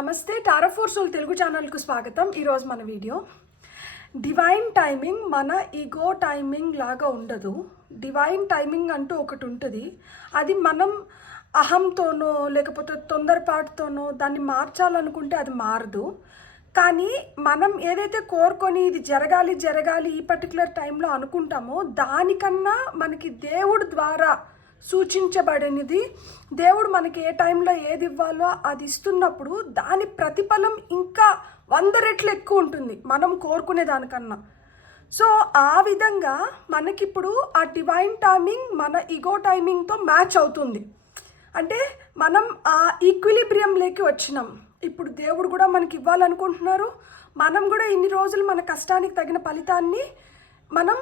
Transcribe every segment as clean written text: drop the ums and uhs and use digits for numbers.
నమస్తే tarot four soul Telugu ఛానల్కు స్వాగతం. ఈరోజు మన వీడియో డివైన్ టైమింగ్ మన ఈగో టైమింగ్ లాగా ఉండదు. డివైన్ టైమింగ్ అంటూ ఒకటి ఉంటుంది. అది మనం అహంతోనో లేకపోతే తొందరపాటుతోనో దాన్ని మార్చాలనుకుంటే అది మారదు. కానీ మనం ఏదైతే కోరుకొని ఇది జరగాలి ఈ పర్టికులర్ టైంలో అనుకుంటామో దానికన్నా మనకి దేవుడి ద్వారా సూచించబడినది, దేవుడు మనకి ఏ టైంలో ఏది ఇవ్వాలో అది ఇస్తున్నప్పుడు దాని ప్రతిఫలం ఇంకా 100 రెట్లు ఎక్కువ ఉంటుంది మనం కోరుకునే దానికన్నా. సో ఆ విధంగా మనకిప్పుడు ఆ డివైన్ టైమింగ్ మన ఈగో టైమింగ్తో మ్యాచ్ అవుతుంది. అంటే మనం ఆ ఈక్విలిబ్రియంలోకి వచ్చినాం. ఇప్పుడు దేవుడు కూడా మనకి ఇవ్వాలనుకుంటున్నారు. మనం కూడా ఇన్ని రోజులు మన కష్టానికి తగిన ఫలితాన్ని మనం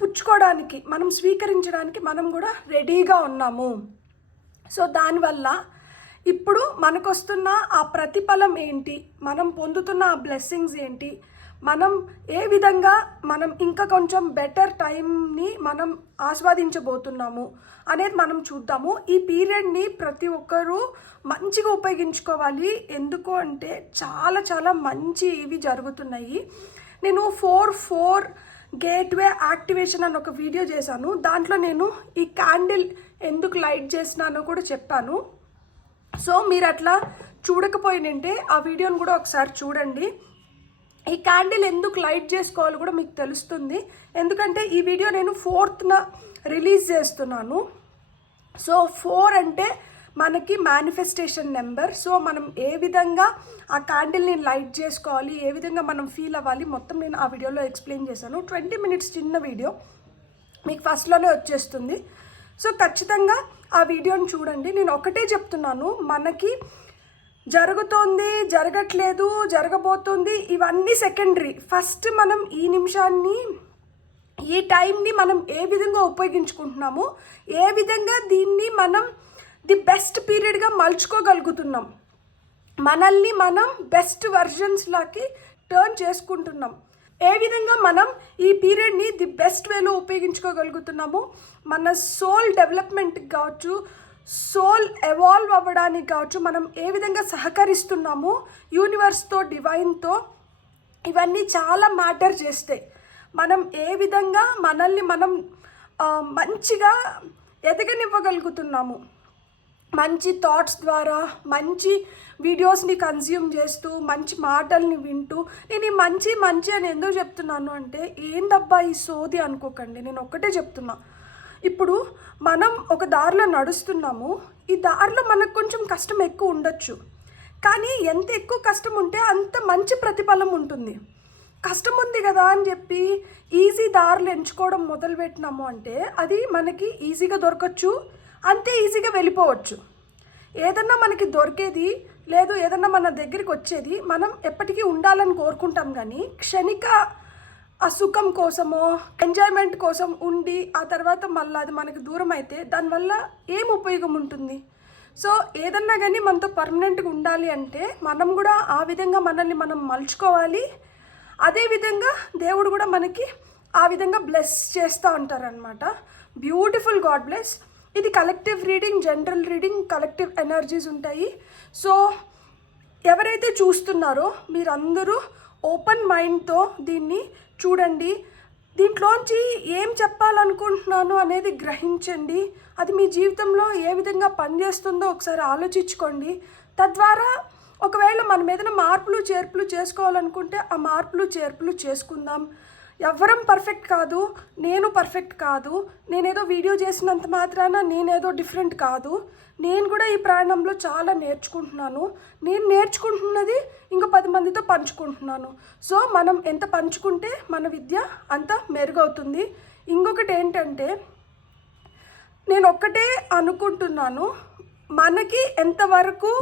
పుచ్చుకోవడానికి, మనం స్వీకరించడానికి మనం కూడా రెడీగా ఉన్నాము. సో దానివల్ల ఇప్పుడు మనకు వస్తున్న ఆ ప్రతిఫలం ఏంటి, మనం పొందుతున్న ఆ బ్లెస్సింగ్స్ ఏంటి, మనం ఏ విధంగా మనం ఇంకా కొంచెం బెటర్ టైంని మనం ఆస్వాదించబోతున్నాము అనేది మనం చూద్దాము. ఈ పీరియడ్ని ప్రతి ఒక్కరూ మంచిగా ఉపయోగించుకోవాలి. ఎందుకు అంటే చాలా మంచి ఇవి జరుగుతున్నాయి. నేను 4 గేట్వే యాక్టివేషన్ అని ఒక వీడియో చేశాను. దాంట్లో నేను ఈ క్యాండిల్ ఎందుకు లైట్ చేసినానో కూడా చెప్పాను. సో మీరు అట్లా చూడకపోయినంటే ఆ వీడియోని కూడా ఒకసారి చూడండి. ఈ క్యాండిల్ ఎందుకు లైట్ చేసుకోవాలో కూడా మీకు తెలుస్తుంది. ఎందుకంటే ఈ వీడియో నేను 4th రిలీజ్ చేస్తున్నాను. సో 4 అంటే మనకి మేనిఫెస్టేషన్ నెంబర్. సో మనం ఏ విధంగా ఆ క్యాండిల్ని లైట్ చేసుకోవాలి, ఏ విధంగా మనం ఫీల్ అవ్వాలి, మొత్తం నేను ఆ వీడియోలో ఎక్స్ప్లెయిన్ చేశాను. 20 మినిట్స్ చిన్న వీడియో మీకు ఫస్ట్లోనే వచ్చేస్తుంది. సో ఖచ్చితంగా ఆ వీడియోని చూడండి. నేను ఒకటే చెప్తున్నాను, మనకి జరుగుతోంది, జరగట్లేదు, జరగబోతుంది ఇవన్నీ సెకండరీ. ఫస్ట్ మనం ఈ నిమిషాన్ని, ఈ టైంని మనం ఏ విధంగా ఉపయోగించుకుంటున్నాము, ఏ విధంగా దీన్ని మనం ది బెస్ట్ పీరియడ్గా మలుచుకోగలుగుతున్నాం, మనల్ని మనం బెస్ట్ వర్జన్స్లోకి టర్న్ చేసుకుంటున్నాం, ఏ విధంగా మనం ఈ పీరియడ్ని ది బెస్ట్ వేలో ఉపయోగించుకోగలుగుతున్నాము, మన సోల్ డెవలప్మెంట్కి కావచ్చు, సోల్ ఎవాల్వ్ అవ్వడానికి కావచ్చు, మనం ఏ విధంగా సహకరిస్తున్నాము యూనివర్స్తో, డివైన్తో, ఇవన్నీ చాలా మ్యాటర్ చేస్తాయి. మనం ఏ విధంగా మనల్ని మనం మంచిగా ఎదగనివ్వగలుగుతున్నాము, మంచి థాట్స్ ద్వారా, మంచి వీడియోస్ని కన్జ్యూమ్ చేస్తూ, మంచి మాటల్ని వింటూ. నేను ఈ మంచి అని ఎందుకు చెప్తున్నాను అంటే, ఏందబ్బా ఈ సోది అనుకోకండి. నేను ఒక్కటే చెప్తున్నా, ఇప్పుడు మనం ఒక దారిలో నడుస్తున్నాము. ఈ దారిలో మనకు కొంచెం కష్టం ఎక్కువ ఉండొచ్చు, కానీ ఎంత ఎక్కువ కష్టం ఉంటే అంత మంచి ప్రతిఫలం ఉంటుంది. కష్టం ఉంది కదా అని చెప్పి ఈజీ దారులు ఎంచుకోవడం మొదలుపెట్టినాము అంటే అది మనకి ఈజీగా దొరకచ్చు, అంతే ఈజీగా వెళ్ళిపోవచ్చు. ఏదన్నా మనకి దొరికేది లేదు, ఏదన్నా మన దగ్గరికి వచ్చేది మనం ఎప్పటికీ ఉండాలని కోరుకుంటాం. కానీ క్షణిక ఆ సుఖం కోసమో ఎంజాయ్మెంట్ కోసం ఉండి ఆ తర్వాత మళ్ళీ అది మనకి దూరం అయితే దానివల్ల ఏం ఉపయోగం ఉంటుంది? సో ఏదన్నా కానీ మనతో పర్మనెంట్గా ఉండాలి అంటే మనం కూడా ఆ విధంగా మనల్ని మనం మలుచుకోవాలి. అదేవిధంగా దేవుడు కూడా మనకి ఆ విధంగా బ్లెస్ చేస్తూ ఉంటారనమాట. Beautiful, God bless. ఇది collective reading, general reading, collective energies ఉంటాయి. సో ఎవరైతే చూస్తున్నారో మీరందరూ ఓపెన్ మైండ్తో దీన్ని చూడండి. దీంట్లోంచి ఏం చెప్పాలనుకుంటున్నాను అనేది గ్రహించండి. అది మీ జీవితంలో ఏ విధంగా పనిచేస్తుందో ఒకసారి ఆలోచించుకోండి. తద్వారా ఒకవేళ మనం ఏదైనా మార్పులు చేర్పులు చేసుకోవాలనుకుంటే ఆ మార్పులు చేర్పులు చేసుకుందాం. ఎవ్వరం పర్ఫెక్ట్ కాదు, నేను పర్ఫెక్ట్ కాదు, నేనేదో వీడియో చేసినంత మాత్రాన నేనేదో డిఫరెంట్ కాదు. నేను కూడా ఈ ప్రయాణంలో చాలా నేర్చుకుంటున్నాను. నేను నేర్చుకుంటున్నది ఇంకో 10 మందితో పంచుకుంటున్నాను. సో మనం ఎంత పంచుకుంటే మన విద్య అంత మెరుగవుతుంది. ఇంకొకటి ఏంటంటే, నేను ఒక్కటే అనుకుంటున్నాను, మనకి ఎంతవరకు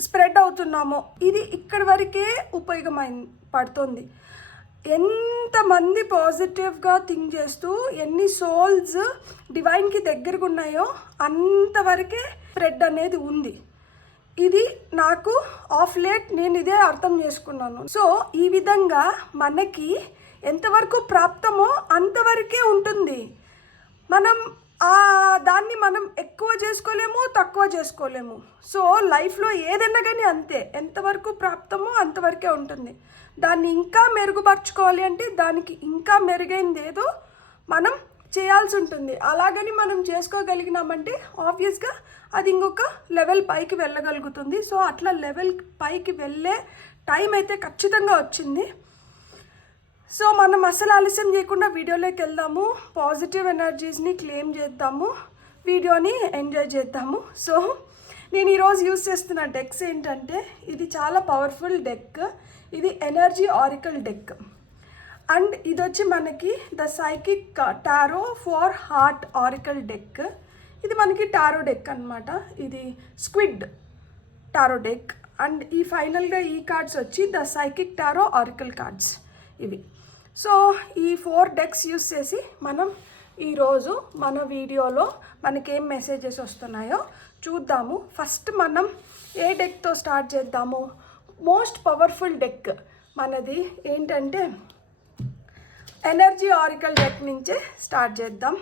స్ప్రెడ్ అవుతున్నామో ఇది ఇక్కడి వరకే పడుతుంది. ఎంతమంది పాజిటివ్గా థింక్ చేస్తూ ఎన్ని సోల్స్ డివైన్కి దగ్గరగా ఉన్నాయో అంతవరకే స్ప్రెడ్ అనేది ఉంది. ఇది నాకు ఆఫ్ లేట్ నేను ఇదే అర్థం చేసుకున్నాను. సో ఈ విధంగా మనకి ఎంతవరకు ప్రాప్తమో అంతవరకే ఉంటుంది. మనం దాన్ని మనం ఎక్కువ చేసుకోలేము, తక్కువ చేసుకోలేము. సో లైఫ్లో ఏదన్నా కానీ అంతే, ఎంతవరకు ప్రాప్తమో అంతవరకే ఉంటుంది. దాన్ని ఇంకా మెరుగుపరచుకోవాలి అంటే దానికి ఇంకా మెరుగైంది ఏదో మనం చేయాల్సి ఉంటుంది. అలాగని మనం చేసుకోగలిగినామంటే ఆబ్వియస్గా అది ఇంకొక లెవెల్ పైకి వెళ్ళగలుగుతుంది. సో అట్లా లెవెల్ పైకి వెళ్ళే టైం అయితే ఖచ్చితంగా వచ్చింది. సో మనం అసలు ఆలస్యం చేయకుండా వీడియోలోకి వెళ్దాము, పాజిటివ్ ఎనర్జీస్ని క్లెయిమ్ చేద్దాము, వీడియోని ఎంజాయ్ చేద్దాము. సో నేను ఈరోజు యూజ్ చేస్తున్న డెక్స్ ఏంటంటే ఇది చాలా పవర్ఫుల్ డెక్. ఇది ఎనర్జీ ఆరికల్ డెక్ అండ్ ఇది వచ్చి మనకి the psychic tarot for heart oracle deck. ఇది మనకి టారో డెక్ అనమాట. ఇది స్క్విడ్ టారో డెక్ అండ్ ఈ ఫైనల్గా ఈ కార్డ్స్ వచ్చి ద సైకిక్ టారో ఆరికల్ కార్డ్స్ ఇవి. సో ఈ 4 డెక్స్ యూస్ చేసి మనం ఈరోజు మన వీడియోలో మనకేం మెసేజెస్ వస్తున్నాయో చూద్దాము. ఫస్ట్ మనం ఏ డెక్తో స్టార్ట్ చేద్దాము? మోస్ట్ పవర్ఫుల్ డెక్ మనది ఏంటంటే ఎనర్జీ ఆరికల్ డెక్ నుంచే స్టార్ట్ చేద్దాం.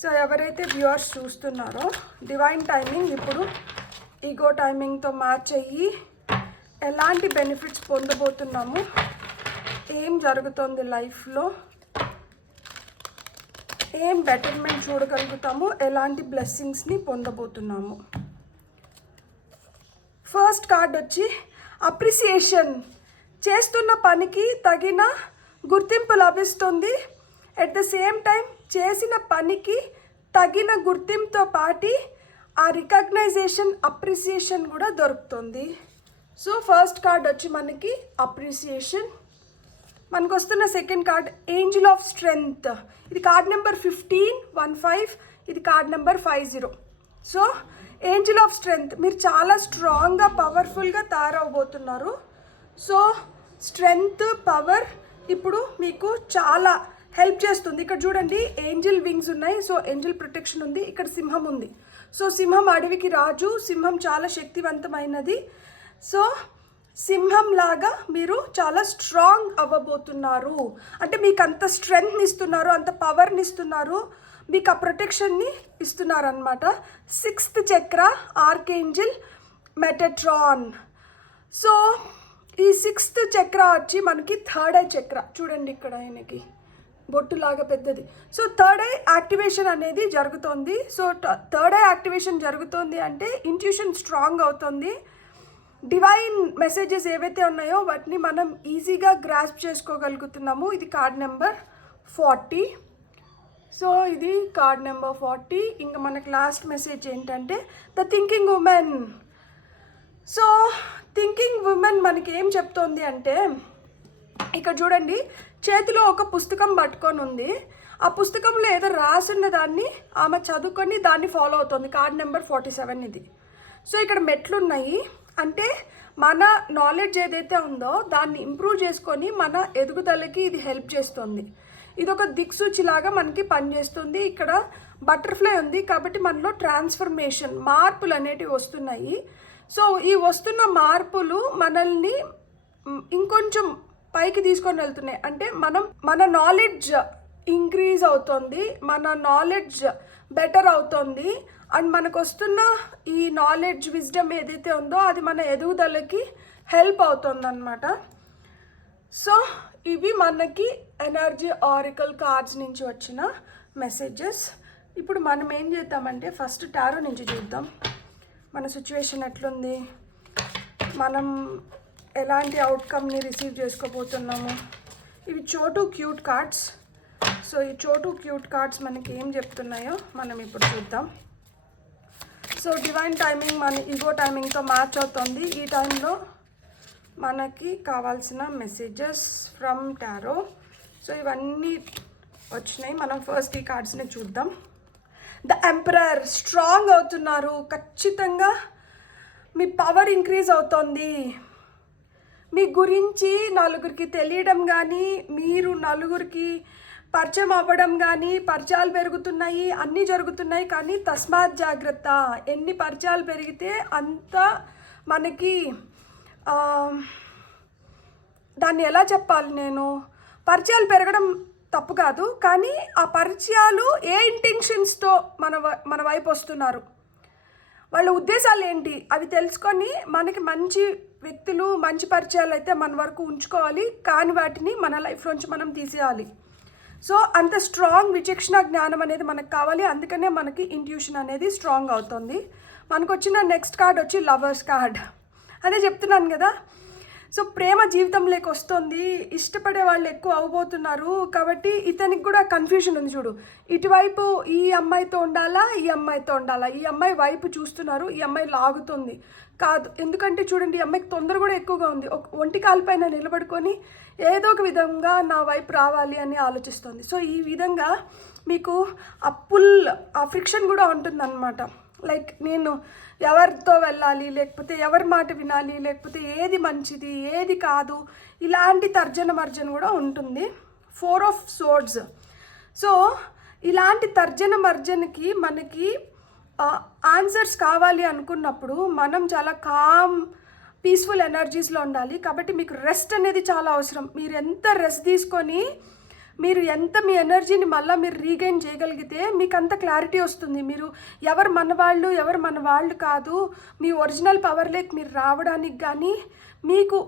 సో ఎవరైతే వ్యూవర్స్ చూస్తున్నారో డివైన్ టైమింగ్ ఇప్పుడు ఈగో టైమింగ్తో మ్యాచ్ అయ్యి ఎలాంటి బెనిఫిట్స్ పొందబోతున్నాము, ఏం జరుగుతుంది లైఫ్లో, ఏం బెటర్మెంట్ చూడగలుగుతాము, ఎలాంటి బ్లెస్సింగ్స్ని పొందబోతున్నాము. ఫస్ట్ కార్డ్ వచ్చి అప్రిసియేషన్. చేస్తున్న పనికి తగిన గుర్తింపు లభిస్తుంది. ఎట్ ద సేమ్ టైం చేసిన పనికి తగిన గుర్తింపుతో పాటు ఆ రికగ్నైజేషన్, అప్రిసియేషన్ కూడా దొరుకుతుంది. సో ఫస్ట్ కార్డ్ వచ్చి మనకి అప్రిసియేషన్. మనకు వస్తున్న second card angel of strength. ఇది కార్డ్ నెంబర్ 1515, ఇది card number 50. So angel of strength, మీరు చాలా స్ట్రాంగ్గా పవర్ఫుల్గా తయారవబోతున్నారు. సో స్ట్రెంగ్త్, పవర్ ఇప్పుడు మీకు చాలా హెల్ప్ చేస్తుంది. ఇక్కడ చూడండి ఏంజిల్ వింగ్స్ ఉన్నాయి. సో ఏంజిల్ ప్రొటెక్షన్ ఉంది. ఇక్కడ సింహం ఉంది. సో సింహం అడవికి రాజు. సింహం చాలా శక్తివంతమైనది. సో సింహం లాగా మీరు చాలా స్ట్రాంగ్ అవ్వబోతున్నారు. అంటే మీకు అంత స్ట్రెంగ్త్ని ఇస్తున్నారు, అంత పవర్ని ఇస్తున్నారు, మీకు ఆ ప్రొటెక్షన్ని ఇస్తున్నారు అనమాట. 6th చక్ర ఆర్కేంజిల్ మెటట్రాన్. సో ఈ 6th చక్ర వచ్చి మనకి థర్డ్ ఐ చక్ర. చూడండి ఇక్కడ ఆయనకి బొట్టులాగా పెద్దది. సో థర్డ్ ఐ యాక్టివేషన్ అనేది జరుగుతుంది. సో థర్డ్ ఐ యాక్టివేషన్ జరుగుతుంది అంటే ఇంట్యూషన్ స్ట్రాంగ్ అవుతుంది. డివైన్ మెసేజెస్ ఏవైతే ఉన్నాయో వాటిని మనం ఈజీగా గ్రాస్ప్ చేసుకోగలుగుతున్నాము. ఇది కార్డ్ నెంబర్ 40. సో ఇది కార్డ్ నెంబర్ 40. ఇంకా మనకు లాస్ట్ మెసేజ్ ఏంటంటే the thinking women. So thinking women మనకి ఏం చెప్తోంది అంటే ఇక్కడ చూడండి చేతిలో ఒక పుస్తకం పట్టుకొని ఉంది. ఆ పుస్తకంలో ఏదో రాసున్న దాన్ని ఆమె చదువుకొని దాన్ని ఫాలో అవుతుంది. కార్డ్ నెంబర్ 47 ఇది. సో ఇక్కడ మెట్లు ఉన్నాయి. అంటే మన నాలెడ్జ్ ఏదైతే ఉందో దాన్ని ఇంప్రూవ్ చేసుకొని మన ఎదుగుదలకి ఇది హెల్ప్ చేస్తుంది. ఇది ఒక దిక్సూచిలాగా మనకి పనిచేస్తుంది. ఇక్కడ బటర్ఫ్లై ఉంది కాబట్టి మనలో ట్రాన్స్ఫర్మేషన్, మార్పులు అనేటివి వస్తున్నాయి. సో ఈ వస్తున్న మార్పులు మనల్ని ఇంకొంచెం పైకి తీసుకొని వెళ్తున్నాయి. అంటే మన నాలెడ్జ్ ఇంక్రీజ్ అవుతుంది, మన నాలెడ్జ్ బెటర్ అవుతుంది అండ్ మనకు వస్తున్న ఈ నాలెడ్జ్, విజ్డమ్ ఏదైతే ఉందో అది మన ఎదుగుదలకి హెల్ప్ అవుతుంది అన్నమాట. సో ఇవి మనకి ఎనర్జీ ఆరికల్ కార్డ్స్ నుంచి వచ్చిన మెసేజెస్. ఇప్పుడు మనం ఏం చేద్దామంటే ఫస్ట్ టారో నుంచి చూద్దాం మన సిచ్యువేషన్ ఎట్లుంది, మనం ఎలాంటి అవుట్కమ్ని రిసీవ్ చేసుకోబోతున్నాము. ఇవి చోటు క్యూట్ కార్డ్స్. సో ఈ చోటు క్యూట్ కార్డ్స్ మనకి ఏం చెప్తున్నాయో మనం ఇప్పుడు చూద్దాం. సో డివైన్ టైమింగ్ మన ఈగో టైమింగ్తో మ్యాచ్ అవుతుంది. ఈ టైంలో మనకి కావాల్సిన మెసేజెస్ ఫ్రమ్ టారో. సో ఇవన్నీ వచ్చినాయి. మనం ఫస్ట్ ఈ కార్డ్స్ని చూద్దాం. The emperor. స్ట్రాంగ్ అవుతున్నారు, ఖచ్చితంగా మీ పవర్ ఇంక్రీజ్ అవుతుంది. మీ గురించి నలుగురికి తెలియడం కానీ, మీరు నలుగురికి పరిచయం అవ్వడం కానీ, పరిచయాలు పెరుగుతున్నాయి, అన్నీ జరుగుతున్నాయి. కానీ తస్మాత్ జాగ్రత్త. ఎన్ని పరిచయాలు పెరిగితే అంత మనకి దాన్ని ఎలా చెప్పాలి, నేను పరిచయాలు పెరగడం తప్పు కాదు, కానీ ఆ పరిచయాలు ఏ ఇంటెన్షన్స్తో మన వైపు వస్తున్నారు, వాళ్ళ ఉద్దేశాలు ఏంటి, అవి తెలుసుకొని మనకి మంచి వ్యక్తులు మంచి పరిచయాలు అయితే మన వరకు ఉంచుకోవాలి, కానీ వాటిని మన లైఫ్లోంచి మనం తీసేయాలి. సో అంత స్ట్రాంగ్ విచక్షణ జ్ఞానం అనేది మనకు కావాలి. అందుకనే మనకి ఇంట్యూషన్ అనేది స్ట్రాంగ్ అవుతుంది. మనకు వచ్చిన నెక్స్ట్ కార్డ్ వచ్చి లవర్స్ కార్డ్. అదే చెప్తున్నాను కదా, సో ప్రేమ జీవితంలోకి వస్తుంది, ఇష్టపడే వాళ్ళు ఎక్కువ అవబోతున్నారు. కాబట్టి ఇతనికి కూడా కన్ఫ్యూజన్ ఉంది. చూడు, ఇటువైపు ఈ అమ్మాయితో ఉండాలా, ఈ అమ్మాయితో ఉండాలా, ఈ అమ్మాయి వైపు చూస్తున్నారు, ఈ అమ్మాయి లాగుతుంది కాదు. ఎందుకంటే చూడండి, ఈ అమ్మాయికి తొందర కూడా ఎక్కువగా ఉంది. ఒక ఒంటి కాలుపైన నిలబడుకొని ఏదో ఒక విధంగా నా వైపు రావాలి అని ఆలోచిస్తుంది. సో ఈ విధంగా మీకు ఆ ఫ్రిక్షన్ కూడా ఉంటుందన్నమాట. లైక్ నేను ఎవరితో వెళ్ళాలి, లేకపోతే ఎవరి మాట వినాలి, లేకపోతే ఏది మంచిది ఏది కాదు, ఇలాంటి తర్జన మర్జన కూడా ఉంటుంది. 4 of Swords. సో ఇలాంటి తర్జన మర్జనకి మనకి ఆన్సర్స్ కావాలి అనుకున్నప్పుడు మనం చాలా కామ్ పీస్ఫుల్ ఎనర్జీస్లో ఉండాలి. కాబట్టి మీకు రెస్ట్ అనేది చాలా అవసరం. మీరు ఎంత రెస్ట్ తీసుకొని మీరు ఎంత మీ ఎనర్జీని మళ్ళీ మీరు రీగైన్ చేయగలిగితే మీకు అంత క్లారిటీ వస్తుంది. మీరు ఎవరు మన వాళ్ళు కాదు, మీ ఒరిజినల్ పవర్లోకి మీరు రావడానికి కానీ, మీకు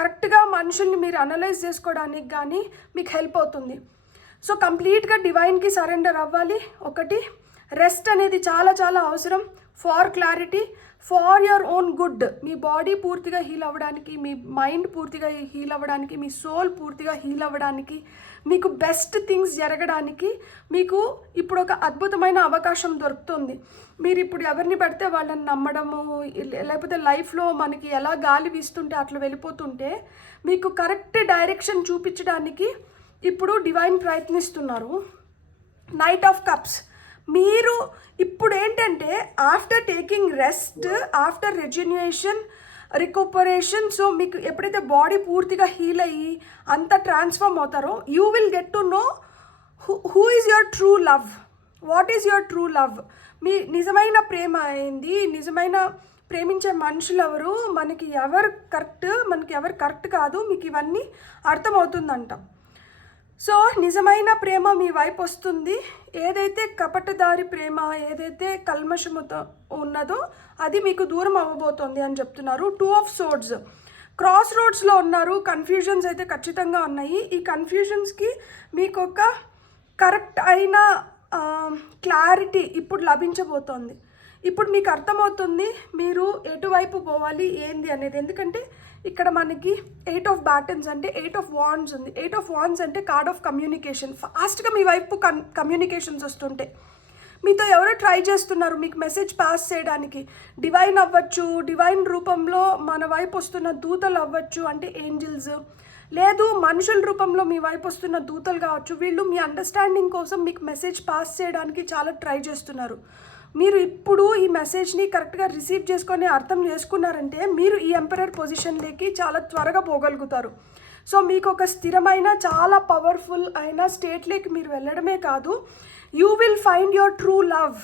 కరెక్ట్గా మనుషుల్ని మీరు అనలైజ్ చేసుకోవడానికి కానీ మీకు హెల్ప్ అవుతుంది. సో కంప్లీట్గా డివైన్కి సరెండర్ అవ్వాలి. ఒకటి, రెస్ట్ అనేది చాలా చాలా అవసరం for clarity, for your own good. మీ బాడీ పూర్తిగా హీల్ అవ్వడానికి, మీ మైండ్ పూర్తిగా హీల్ అవ్వడానికి, మీ సోల్ పూర్తిగా హీల్ అవ్వడానికి, మీకు బెస్ట్ థింగ్స్ జరగడానికి మీకు ఇప్పుడు ఒక అద్భుతమైన అవకాశం దొరుకుతుంది. మీరు ఇప్పుడు ఎవరిని పడితే వాళ్ళని నమ్మడము, లేకపోతే లైఫ్లో మనకి ఎలా గాలి వీస్తుంటే అట్లా వెళ్ళిపోతుంటే మీకు కరెక్ట్ డైరెక్షన్ చూపించడానికి ఇప్పుడు డివైన్ ప్రయత్నిస్తున్నారు. Knight of cups. మీరు ఇప్పుడు ఏంటంటే after taking rest, after rejuvenation, recuperation, so మీకు ఎప్పుడైతే బాడీ పూర్తిగా హీల్ అయ్యి అంత ట్రాన్స్ఫార్మ్ అవుతారో you will get to know who is your true love, what is your true love. మీ నిజమైన ప్రేమ అయింది, నిజమైన ప్రేమించే మనుషులు ఎవరు, మనకి ఎవరు కరెక్ట్ కాదు, మీకు ఇవన్నీ అర్థమవుతుందంట. సో నిజమైన ప్రేమ మీ వైపు వస్తుంది. ఏదైతే కపటదారి ప్రేమ, ఏదైతే కల్మషముతో ఉన్నదో అది మీకు దూరం అవ్వబోతోంది అని చెప్తున్నారు. 2 of Swords. క్రాస్ రోడ్స్లో ఉన్నారు, కన్ఫ్యూజన్స్ అయితే ఖచ్చితంగా ఉన్నాయి. ఈ కన్ఫ్యూజన్స్కి మీకు ఒక కరెక్ట్ అయిన క్లారిటీ ఇప్పుడు లభించబోతోంది. ఇప్పుడు మీకు అర్థమవుతుంది మీరు ఎటువైపు పోవాలి ఏంది అనేది. ఎందుకంటే ఇక్కడ మనకి 8 of Battens అంటే 8 of Wands ఉంది. 8 of Wands అంటే కార్డ్ ఆఫ్ కమ్యూనికేషన్. ఫాస్ట్గా మీ వైపు కమ్యూనికేషన్స్ వస్తుంటే మీతో ఎవరో ట్రై చేస్తున్నారు మీకు మెసేజ్ పాస్ చేయడానికి. డివైన్ అవ్వచ్చు, డివైన్ రూపంలో మన వైపు వస్తున్న దూతలు అవ్వచ్చు, అంటే ఏంజిల్స్, లేదు మనుషుల రూపంలో మీ వైపు వస్తున్న దూతలు కావచ్చు. వీళ్ళు మీ అండర్స్టాండింగ్ కోసం మీకు మెసేజ్ పాస్ చేయడానికి చాలా ట్రై చేస్తున్నారు. మీరు ఇప్పుడు ఈ మెసేజ్ని కరెక్ట్గా రిసీవ్ చేసుకొని అర్థం చేసుకున్నారంటే మీరు ఈ ఎంపరర్ పొజిషన్లోకి చాలా త్వరగా పోగలుగుతారు. సో మీకు ఒక స్థిరమైన చాలా పవర్ఫుల్ అయిన స్టేట్లోకి మీరు వెళ్ళడమే కాదు, you will find your true love.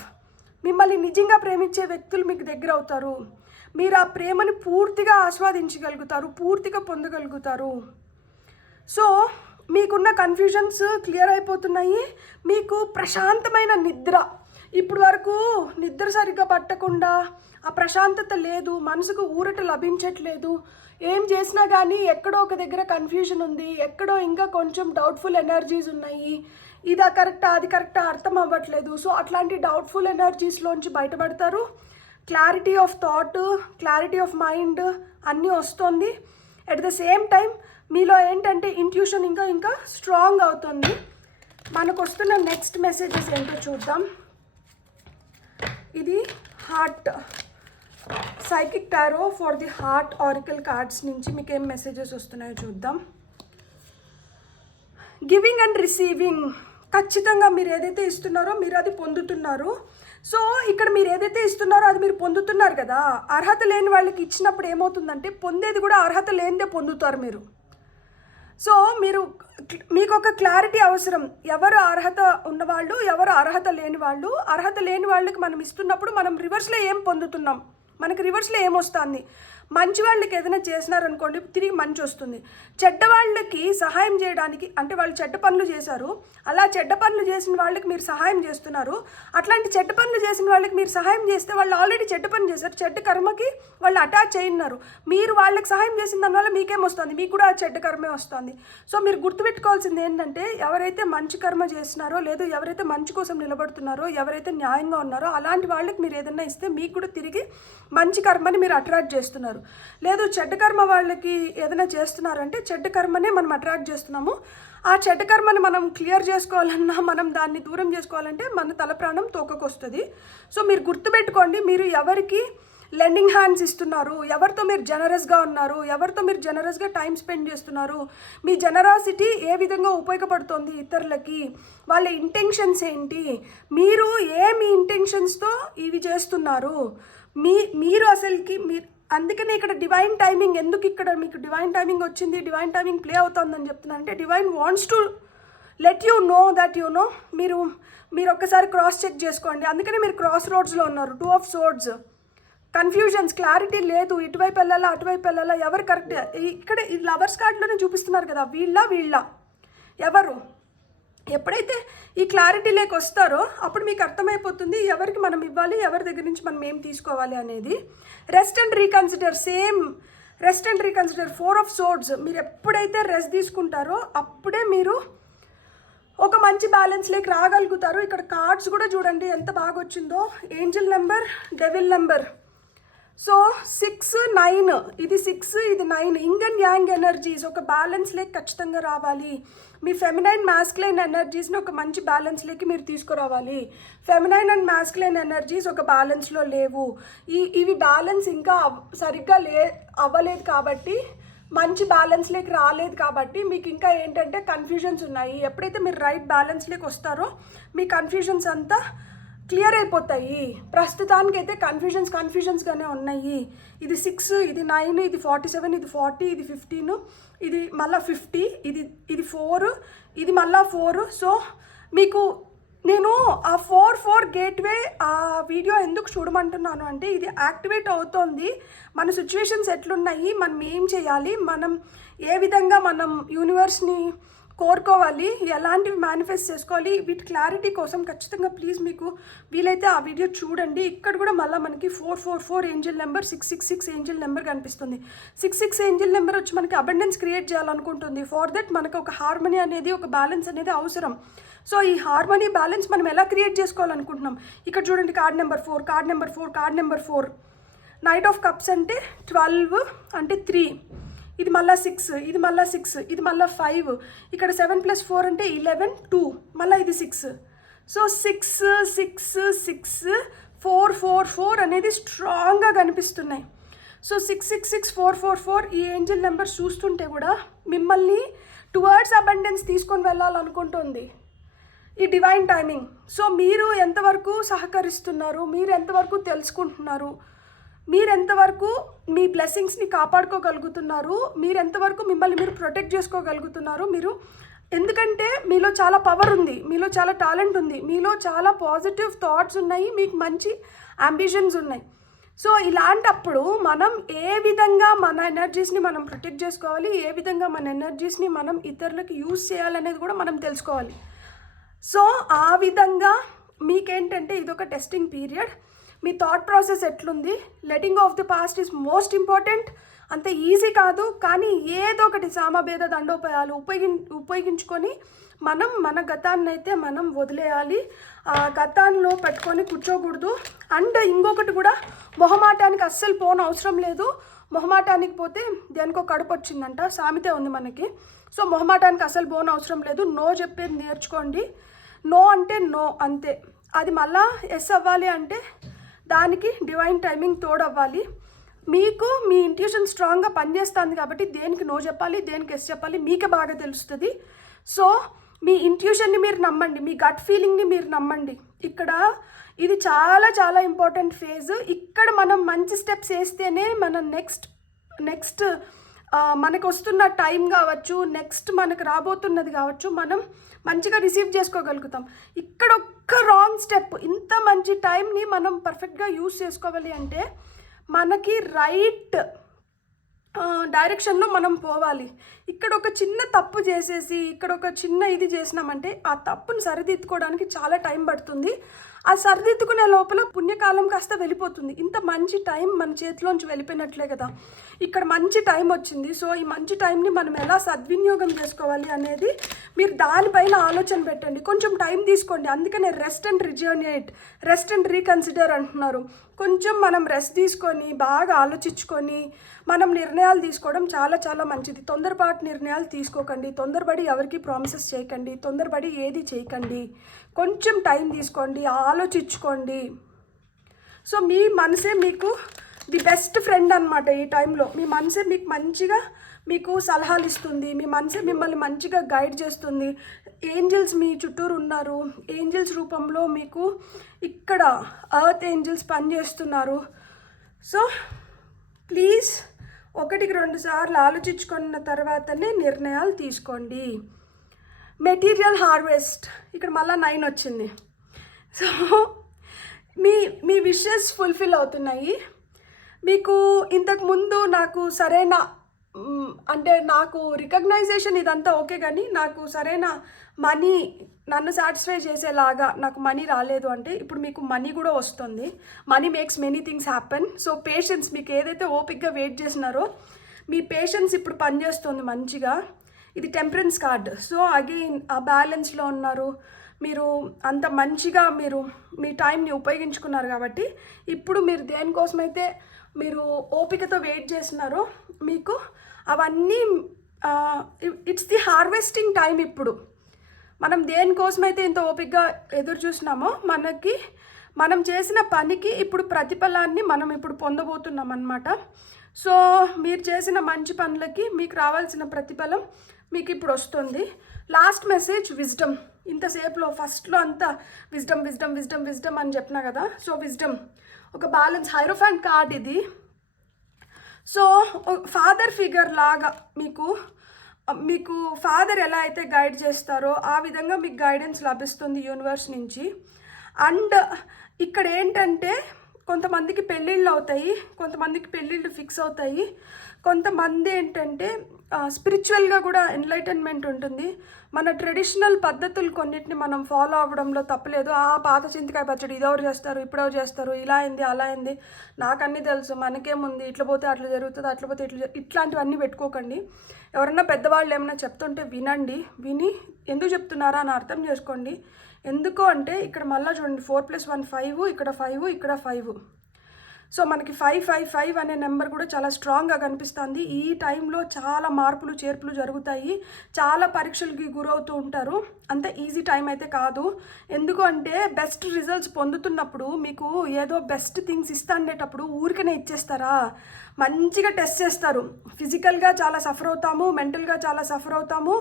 మిమ్మల్ని నిజంగా ప్రేమించే వ్యక్తులు మీకు దగ్గర అవుతారు. మీరు ఆ ప్రేమని పూర్తిగా ఆస్వాదించగలుగుతారు, పూర్తిగా పొందగలుగుతారు. సో మీకున్న కన్ఫ్యూజన్స్ క్లియర్ అయిపోతున్నాయి. మీకు ప్రశాంతమైన నిద్ర, ఇప్పుడు వరకు నిద్ర సరిగ్గా పట్టకుండా ఆ ప్రశాంతత లేదు, మనసుకు ఊరట లభించట్లేదు, ఏం చేసినా కానీ ఎక్కడో ఒక దగ్గర కన్ఫ్యూజన్ ఉంది, ఎక్కడో ఇంకా కొంచెం డౌట్ఫుల్ ఎనర్జీస్ ఉన్నాయి, ఇది కరెక్టా అది కరెక్టా అర్థం అవ్వట్లేదు. సో అట్లాంటి డౌట్ఫుల్ ఎనర్జీస్లోంచి బయటపడతారు. Clarity of thought, clarity of mind అన్నీ వస్తుంది. అట్ ద సేమ్ టైం మీలో ఏంటంటే ఇంట్యూషన్ ఇంకా స్ట్రాంగ్ అవుతుంది. మనకు వస్తున్న నెక్స్ట్ మెసేజెస్ ఏంటో చూద్దాం. ఇది heart psychic tarot for the heart oracle cards నుంచి మీకు ఏం మెసేజెస్ వస్తున్నాయో చూద్దాం. Giving and receiving. ఖచ్చితంగా మీరు ఏదైతే ఇస్తున్నారో మీరు అది పొందుతున్నారు. సో ఇక్కడ మీరు ఏదైతే ఇస్తున్నారో అది మీరు పొందుతున్నారు కదా. అర్హత లేని వాళ్ళకి ఇచ్చినప్పుడు ఏమవుతుందంటే పొందేది కూడా అర్హత లేనిదే పొందుతారు మీరు. సో మీకు ఒక క్లారిటీ అవసరం, ఎవరు అర్హత ఉన్నవాళ్ళు, ఎవరు అర్హత లేని వాళ్ళు. అర్హత లేని వాళ్ళకి మనం ఇస్తున్నప్పుడు మనం రివర్స్లో ఏం పొందుతున్నాం, మనకి రివర్స్లో ఏమొస్తుంది, మంచి వాళ్ళకి ఏదైనా చేసినారనుకోండి తిరిగి మంచి వస్తుంది. చెడ్డ వాళ్ళకి సహాయం చేయడానికి అంటే వాళ్ళు చెడ్డ పనులు చేశారు, అలా చెడ్డ పనులు చేసిన వాళ్ళకి మీరు సహాయం చేస్తున్నారు. అట్లాంటి చెడ్డ పనులు చేసిన వాళ్ళకి మీరు సహాయం చేస్తే వాళ్ళు ఆల్రెడీ చెడ్డ పని చేశారు, చెడ్డ కర్మకి వాళ్ళు అటాచ్ అయినారు. మీరు వాళ్ళకి సహాయం చేసిన దానివల్ల మీకేమొస్తుంది, మీకు కూడా ఆ చెడ్డ కర్మే వస్తుంది. సో మీరు గుర్తుపెట్టుకోవాల్సింది ఏంటంటే ఎవరైతే మంచి కర్మ చేస్తున్నారో లేదు ఎవరైతే మంచి కోసం నిలబడుతున్నారో ఎవరైతే న్యాయంగా ఉన్నారో అలాంటి వాళ్ళకి మీరు ఏదైనా ఇస్తే మీకు కూడా తిరిగి మంచి కర్మని మీరు అట్రాక్ట్ చేస్తున్నారు. లేదు చెడ్డ కర్మ వాళ్ళకి ఏదైనా చేస్తున్నారంటే చెడ్డ కర్మనే మనం అట్రాక్ట్ చేస్తున్నాము. ఆ చెడ్డ కర్మని మనం క్లియర్ చేసుకోవాలన్నా మనం దాన్ని దూరం చేసుకోవాలంటే మన తల ప్రాణం తోకకొస్తుంది. సో మీరు గుర్తుపెట్టుకోండి, మీరు ఎవరికి లెండింగ్ హ్యాండ్స్ ఇస్తున్నారు, ఎవరితో మీరు జనరస్గా ఉన్నారు, ఎవరితో మీరు జనరస్గా టైం స్పెండ్ చేస్తున్నారు, మీ జనరాసిటీ ఏ విధంగా ఉపయోగపడుతుంది ఇతరులకి, వాళ్ళ ఇంటెన్షన్స్ ఏంటి, మీరు మీ ఇంటెన్షన్స్తో ఇవి చేస్తున్నారు, మీరు అసలుకి మీరు అందుకనే ఇక్కడ డివైన్ టైమింగ్ ఎందుకు ఇక్కడ మీకు డివైన్ టైమింగ్ వచ్చింది, డివైన్ టైమింగ్ ప్లే అవుతుందని చెప్తున్నాను అంటే divine wants to let you know that you know మీరు ఒక్కసారి క్రాస్ చెక్ చేసుకోండి. అందుకనే మీరు క్రాస్ రోడ్స్లో ఉన్నారు. 2 of Swords, కన్ఫ్యూజన్స్, క్లారిటీ లేదు, ఇటువైపు వెళ్ళాలా అటువైపు వెళ్ళాలా, ఎవరు కరెక్ట్. ఇక్కడ ఈ లవర్స్ కార్డ్లోనే చూపిస్తున్నారు కదా, వీళ్ళ ఎవరు ఎప్పుడైతే ఈ క్లారిటీ లేక వస్తారో అప్పుడు మీకు అర్థమైపోతుంది ఎవరికి మనం ఇవ్వాలి, ఎవరి దగ్గర నుంచి మనం ఏం తీసుకోవాలి అనేది. Rest and reconsider, same rest and reconsider. 4 of Swords, మీరు ఎప్పుడైతే రెస్ట్ తీసుకుంటారో అప్పుడే మీరు ఒక మంచి బ్యాలెన్స్లోకి రాగలుగుతారు. ఇక్కడ కార్డ్స్ కూడా చూడండి ఎంత బాగా వచ్చిందో, Angel number, devil number. So 6, 9, ఇది 6 ఇది 9, ఇంగ్ అండ్ యాంగ్ ఎనర్జీస్ ఒక బ్యాలెన్స్లోకి ఖచ్చితంగా రావాలి. మీ ఫెమినైన్ మ్యాస్కులైన్ ఎనర్జీస్ని ఒక మంచి బ్యాలెన్స్లోకి మీరు తీసుకురావాలి. ఫెమినైన్ అండ్ మ్యాస్కులైన్ ఎనర్జీస్ ఒక బ్యాలెన్స్లో లేవు. ఇవి బ్యాలెన్స్ ఇంకా సరిగ్గా అవ్వలేదు కాబట్టి, మంచి బ్యాలెన్స్లోకి రాలేదు కాబట్టి మీకు ఇంకా ఏంటంటే కన్ఫ్యూజన్స్ ఉన్నాయి. ఎప్పుడైతే మీరు రైట్ బ్యాలెన్స్లోకి వస్తారో మీ కన్ఫ్యూజన్స్ అంతా క్లియర్ అయిపోతాయి. ప్రస్తుతానికి అయితే కన్ఫ్యూజన్స్గానే ఉన్నాయి. ఇది 6 ఇది 9 ఇది 47 ఇది 40 ఇది 15 ఇది మళ్ళీ 50 ఇది 4 ఇది మళ్ళీ 4. సో మీకు నేను ఆ 4 గేట్వే ఆ వీడియో ఎందుకు చూడమంటున్నాను అంటే ఇది యాక్టివేట్ అవుతోంది. మన సిచ్యువేషన్స్ ఎట్లున్నాయి, మనం ఏం చేయాలి, మనం ఏ విధంగా మనం యూనివర్స్ని కోరుకోవాలి, ఎలాంటివి మేనిఫెస్ట్ చేసుకోవాలి, వీటి క్లారిటీ కోసం ఖచ్చితంగా ప్లీజ్ మీకు వీలైతే ఆ వీడియో చూడండి. ఇక్కడ కూడా మళ్ళీ మనకి 444 ఏంజల్ నెంబర్, 666 ఏంజల్ నెంబర్ కనిపిస్తుంది. 66 ఏంజల్ నెంబర్ వచ్చి మనకి అబండెన్స్ క్రియేట్ చేయాలనుకుంటుంది. ఫర్ దట్ మనకు ఒక హార్మనీ అనేది ఒక బ్యాలెన్స్ అనేది అవసరం. సో ఈ హార్మనీ బ్యాలెన్స్ మనం ఎలా క్రియేట్ చేసుకోవాలనుకుంటున్నాం. ఇక్కడ చూడండి card number 4 night of cups అంటే 12 అంటే 3, ఇది మళ్ళీ 6 ఇది మళ్ళీ 6 ఇది మళ్ళీ 5, ఇక్కడ 7 + 4 అంటే 11 2 మళ్ళీ ఇది 6. సో 6 6 6 4 4 4 అనేది స్ట్రాంగ్గా కనిపిస్తున్నాయి. సో 6 6 6 4 4 4 ఈ ఏంజల్ నెంబర్ చూస్తుంటే కూడా మిమ్మల్ని టువర్డ్స్ అబండెన్స్ తీసుకొని వెళ్ళాలనుకుంటుంది ఈ డివైన్ టైమింగ్. సో మీరు ఎంతవరకు సహకరిస్తున్నారు, మీరు ఎంతవరకు తెలుసుకుంటున్నారు, మీరు ఎంతవరకు మీ బ్లెస్సింగ్స్ని కాపాడుకోగలుగుతున్నారు, మీరు ఎంతవరకు మిమ్మల్ని మీరు ప్రొటెక్ట్ చేసుకోగలుగుతున్నారు. మీరు ఎందుకంటే మీలో చాలా పవర్ ఉంది, మీలో చాలా టాలెంట్ ఉంది, మీలో చాలా పాజిటివ్ థాట్స్ ఉన్నాయి, మీకు మంచి అంబిషన్స్ ఉన్నాయి. సో ఇలాంటప్పుడు మనం ఏ విధంగా మన ఎనర్జీస్ని మనం ప్రొటెక్ట్ చేసుకోవాలి, ఏ విధంగా మన ఎనర్జీస్ని మనం ఇతరులకు యూజ్ చేయాలనేది కూడా మనం తెలుసుకోవాలి. సో ఆ విధంగా మీకేంటంటే ఇదొక టెస్టింగ్ పీరియడ్. మీ థాట్ ప్రాసెస్ ఎట్లుంది, letting of the past is most important. అంత ఈజీ కాదు కానీ ఏదో ఒకటి సామభేద దండోపాయాలు ఉపయోగించుకొని మనం మన గతాన్ని అయితే మనం వదిలేయాలి. ఆ గతాల్లో పెట్టుకొని కూర్చోకూడదు. అండ్ ఇంకొకటి కూడా, మొహమాటానికి అస్సలు అవసరం లేదు. మొహమాటానికి పోతే దేనికో కడుపు వచ్చిందంట సామెతే ఉంది మనకి. సో మొహమాటానికి అస్సలు అవసరం లేదు. నో చెప్పేది నేర్చుకోండి. నో అంటే నో అంతే. అది మళ్ళా ఎస్ అవ్వాలి అంటే దానికి డివైన్ టైమింగ్ తోడవ్వాలి. మీకు మీ ఇంట్యూషన్ స్ట్రాంగ్గా పనిచేస్తుంది కాబట్టి దేనికి నో చెప్పాలి, దేనికి ఎస్ చెప్పాలి మీకే బాగా తెలుస్తుంది. సో మీ ఇంట్యూషన్ని మీరు నమ్మండి, మీ గట్ ఫీలింగ్ని మీరు నమ్మండి. ఇక్కడ ఇది చాలా చాలా ఇంపార్టెంట్ ఫేజ్. ఇక్కడ మనం మంచి స్టెప్స్ వేస్తేనే మన నెక్స్ట్ మనకు వస్తున్న టైం కావచ్చు, నెక్స్ట్ మనకు రాబోతున్నది కావచ్చు, మనం మంచిగా రిసీవ్ చేసుకోగలుగుతాం. ఇక్కడ ఒక్క రాంగ్ స్టెప్, ఇంత మంచి టైంని మనం పర్ఫెక్ట్గా యూజ్ చేసుకోవాలి అంటే మనకి రైట్ డైరెక్షన్లో మనం పోవాలి. ఇక్కడ ఒక చిన్న తప్పు చేసేసి ఇక్కడ ఒక చిన్న ఇది చేసినామంటే ఆ తప్పుని సరిదిద్దుకోవడానికి చాలా టైం పడుతుంది. ఆ సరిదిద్దుకునే లోపల పుణ్యకాలం కాస్త వెళ్ళిపోతుంది. ఇంత మంచి టైం మన చేతిలోంచి వెళ్ళిపోయినట్లే కదా. ఇక్కడ మంచి టైం వచ్చింది. సో ఈ మంచి టైంని మనం ఎలా సద్వినియోగం చేసుకోవాలి అనేది మీరు దానిపైన ఆలోచన పెట్టండి. కొంచెం టైం తీసుకోండి. అందుకనే rest and rejuvenate, rest and reconsider అంటున్నారు. కొంచెం మనం రెస్ట్ తీసుకొని బాగా ఆలోచించుకొని మనం నిర్ణయాలు తీసుకోవడం చాలా చాలా మంచిది. తొందరపాటు నిర్ణయాలు తీసుకోకండి. తొందరపడి ఎవరికి ప్రామిసెస్ చేయకండి. తొందరపడి ఏది చేయకండి. కొంచెం టైం తీసుకోండి, ఆలోచించుకోండి. సో మీ మనసే మీకు ది బెస్ట్ ఫ్రెండ్ అనమాట. ఈ టైంలో మీ మనసే మీకు మంచిగా మీకు సలహాలు ఇస్తుంది. మీ మనసే మిమ్మల్ని మంచిగా గైడ్ చేస్తుంది. ఏంజల్స్ మీ చుట్టూరు ఉన్నారు. ఏంజల్స్ రూపంలో మీకు ఇక్కడ ఎర్త్ ఏంజల్స్ పనిచేస్తున్నారు. సో ప్లీజ్ 1-2 సార్లు ఆలోచించుకున్న తర్వాతనే నిర్ణయాలు తీసుకోండి. మెటీరియల్ హార్వెస్ట్ ఇక్కడ మళ్ళీ 9 వచ్చింది. సో మీ విషెస్ ఫుల్ఫిల్ అవుతున్నాయి. మీకు ఇంతకుముందు నాకు సరైన అంటే నాకు రికగ్నైజేషన్ ఇదంతా ఓకే, కానీ నాకు సరైన మనీ నన్ను సాటిస్ఫై చేసేలాగా నాకు మనీ రాలేదు అంటే ఇప్పుడు మీకు మనీ కూడా వస్తుంది. Money makes many things happen. So patience, మీకు ఏదైతే ఓపిక్గా వెయిట్ చేసినారో మీ పేషెన్స్ ఇప్పుడు పనిచేస్తుంది మంచిగా. ఇది టెంపరెన్స్ కార్డ్. సో అగైన్ ఆ బ్యాలెన్స్లో ఉన్నారు మీరు. అంత మంచిగా మీరు మీ టైంని ఉపయోగించుకున్నారు కాబట్టి ఇప్పుడు మీరు దేనికోసమైతే మీరు ఓపికతో వెయిట్ చేస్తున్నారో మీకు అవన్నీ ఇట్స్ ది హార్వెస్టింగ్ టైం. ఇప్పుడు మనం దేనికోసమైతే ఇంత ఓపికగా ఎదురు చూసినామో మనం చేసిన పనికి ఇప్పుడు ప్రతిఫలాన్ని మనం ఇప్పుడు పొందబోతున్నాం అన్నమాట. సో మీరు చేసిన మంచి పనులకి మీకు రావాల్సిన ప్రతిఫలం మీకు ఇప్పుడు వస్తుంది. Last message wisdom. ఇంతసేపులో ఫస్ట్లో అంతా విజ్డమ్ విజ్డమ్ విజ్డమ్ విజ్డమ్ అని చెప్పినా కదా. సో విజ్డమ్ ఒక బ్యాలెన్స్ హైరోఫాంట్ కార్డ్ ఇది. సో ఫాదర్ ఫిగర్ లాగా మీకు ఫాదర్ ఎలా అయితే గైడ్ చేస్తారో ఆ విధంగా మీకు గైడెన్స్ లభిస్తుంది యూనివర్స్ నుంచి. అండ్ ఇక్కడ ఏంటంటే కొంతమందికి పెళ్ళిళ్ళు అవుతాయి, కొంతమందికి పెళ్ళిళ్ళు ఫిక్స్ అవుతాయి, కొంతమంది ఏంటంటే స్పిరిచువల్గా కూడా ఎన్లైటన్మెంట్ ఉంటుంది. మన ట్రెడిషనల్ పద్ధతులు కొన్నిటిని మనం ఫాలో అవ్వడంలో తప్పలేదు. పాత చింతకాయ పచ్చడి ఇదెవరు చేస్తారు, ఇప్పుడెవరు చేస్తారు, ఇలా అయింది అలా అయింది, నాకన్నీ తెలుసు, మనకేముంది, ఇట్లా పోతే అట్లా జరుగుతుంది, అట్లా పోతే ఇట్లాంటివన్నీ పెట్టుకోకండి. ఎవరన్నా పెద్దవాళ్ళు ఏమైనా చెప్తుంటే వినండి. విని ఎందుకు చెప్తున్నారా అని అర్థం చేసుకోండి. ఎందుకు అంటే ఇక్కడ మళ్ళీ చూడండి 4+1 5, ఇక్కడ 5, ఇక్కడ 5. సో మనకి 555 అనే నెంబర్ కూడా చాలా స్ట్రాంగ్గా కనిపిస్తుంది. ఈ టైంలో చాలా మార్పులు చేర్పులు జరుగుతాయి. చాలా పరీక్షలకి గురవుతూ ఉంటారు. అంత ఈజీ టైం అయితే కాదు. ఎందుకు అంటే బెస్ట్ రిజల్ట్స్ పొందుతున్నప్పుడు మీకు ఏదో బెస్ట్ థింగ్స్ ఇస్తాండేటప్పుడు ఊరికనే ఇచ్చేస్తారా? మంచిగా టెస్ట్ చేస్తారు. ఫిజికల్గా చాలా సఫర్ అవుతాము, మెంటల్గా చాలా సఫర్ అవుతాము,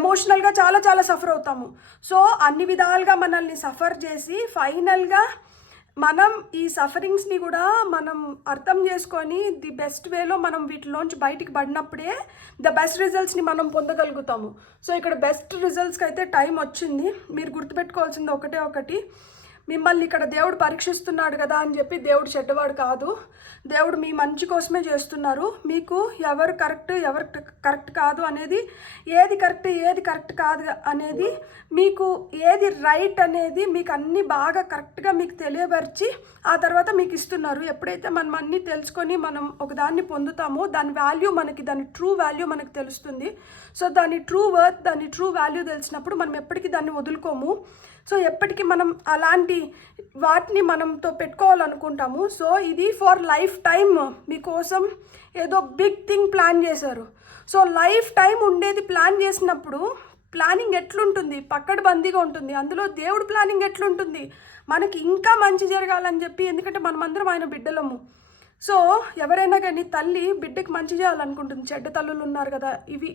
ఎమోషనల్గా చాలా చాలా సఫర్ అవుతాము. సో అన్ని విధాలుగా మనల్ని సఫర్ చేసి ఫైనల్గా మనం ఈ సఫరింగ్స్ని కూడా మనం అర్థం చేసుకొని ది బెస్ట్ వేలో మనం వీటిలోంచి బయటికి పడినప్పుడే ద బెస్ట్ రిజల్ట్స్ని మనం పొందగలుగుతాము. సో ఇక్కడ బెస్ట్ రిజల్ట్స్కి అయితే టైం వచ్చింది. మీరు గుర్తుపెట్టుకోవాల్సింది ఒకటి, మిమ్మల్ని ఇక్కడ దేవుడు పరీక్షిస్తున్నాడు కదా అని చెప్పి దేవుడు చెడ్డవాడు కాదు. దేవుడు మీ మంచి కోసమే చేస్తున్నారు. మీకు ఎవరు కరెక్ట్ కాదు అనేది, ఏది కరెక్ట్ కాదు అనేది, మీకు ఏది రైట్ అనేది మీకు అన్నీ బాగా కరెక్ట్గా మీకు తెలియపరిచి ఆ తర్వాత మీకు ఇస్తున్నారు. ఎప్పుడైతే మనం అన్నీ తెలుసుకొని మనం ఒకదాన్ని పొందుతామో దాని వాల్యూ మనకి, దాని ట్రూ వాల్యూ మనకు తెలుస్తుంది. సో దాని ట్రూ వర్త్, దాని ట్రూ వాల్యూ తెలిసినప్పుడు మనం ఎప్పటికీ దాన్ని వదులుకోము. సో ఎప్పటికీ మనం అలాంటి వాటిని మనంతో పెట్టుకోవాలనుకుంటాము. సో ఇది ఫర్ లైఫ్ టైం మీకోసం ఏదో బిగ్ థింగ్ ప్లాన్ చేశారు. సో లైఫ్ టైం ఉండేది ప్లాన్ చేసినప్పుడు ప్లానింగ్ ఎట్లుంటుంది? పక్కడబందీగా ఉంటుంది. అందులో దేవుడు ప్లానింగ్ ఎట్లుంటుంది? మనకి ఇంకా మంచి జరగాలని చెప్పి, ఎందుకంటే మనమందరం ఆయన బిడ్డలము. సో ఎవరైనా కానీ తల్లి బిడ్డకి మంచి చేయాలనుకుంటుంది. చెడ్డ తల్లులు ఉన్నారు కదా, ఇవి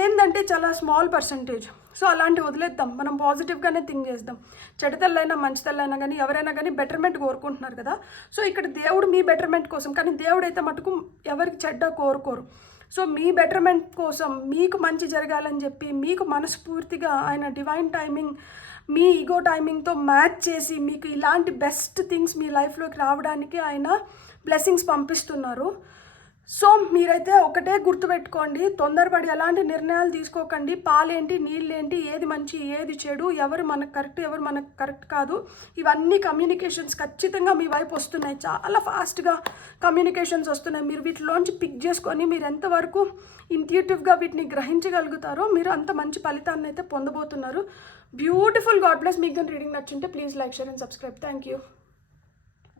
ఏంటంటే చాలా స్మాల్ పర్సంటేజ్. సో అలాంటివి వదిలేద్దాం, మనం పాజిటివ్గానే థింక్ చేద్దాం. చెడ్డ తల్లైనా మంచి తల్లైనా కానీ ఎవరైనా కానీ బెటర్మెంట్ కోరుకుంటున్నారు కదా. సో ఇక్కడ దేవుడు మీ బెటర్మెంట్ కోసం, కానీ దేవుడు అయితే మటుకు ఎవరికి చెడ్డ కోరుకోరు. సో మీ బెటర్మెంట్ కోసం, మీకు మంచి జరగాలని చెప్పి, మీకు మనస్ఫూర్తిగా ఆయన డివైన్ టైమింగ్ మీ ఈగో టైమింగ్తో మ్యాచ్ చేసి మీకు ఇలాంటి బెస్ట్ థింగ్స్ మీ లైఫ్లోకి రావడానికి ఆయన బ్లెస్సింగ్స్ పంపిస్తున్నారు. సో మీరైతే ఒకటే గుర్తుపెట్టుకోండి, తొందరపడి ఎలాంటి నిర్ణయాలు తీసుకోకండి. పాలేంటి, నీళ్ళేంటి, ఏది మంచి ఏది చెడు, ఎవరు మనకు కరెక్ట్ ఎవరు మనకు కరెక్ట్ కాదు, ఇవన్నీ కమ్యూనికేషన్స్ ఖచ్చితంగా మీ వైపు వస్తున్నాయి. చాలా ఫాస్ట్గా కమ్యూనికేషన్స్ వస్తున్నాయి. మీరు వీటిలోంచి పిక్ చేసుకొని మీరు ఎంతవరకు ఇంట్యూటివ్గా వీటిని గ్రహించగలుగుతారో మీరు అంత మంచి ఫలితాన్ని అయితే పొందబోతున్నారు. బ్యూటిఫుల్. God bless. మీకు కానీ రీడింగ్ నచ్చుంటే please like, share and subscribe. Thank you.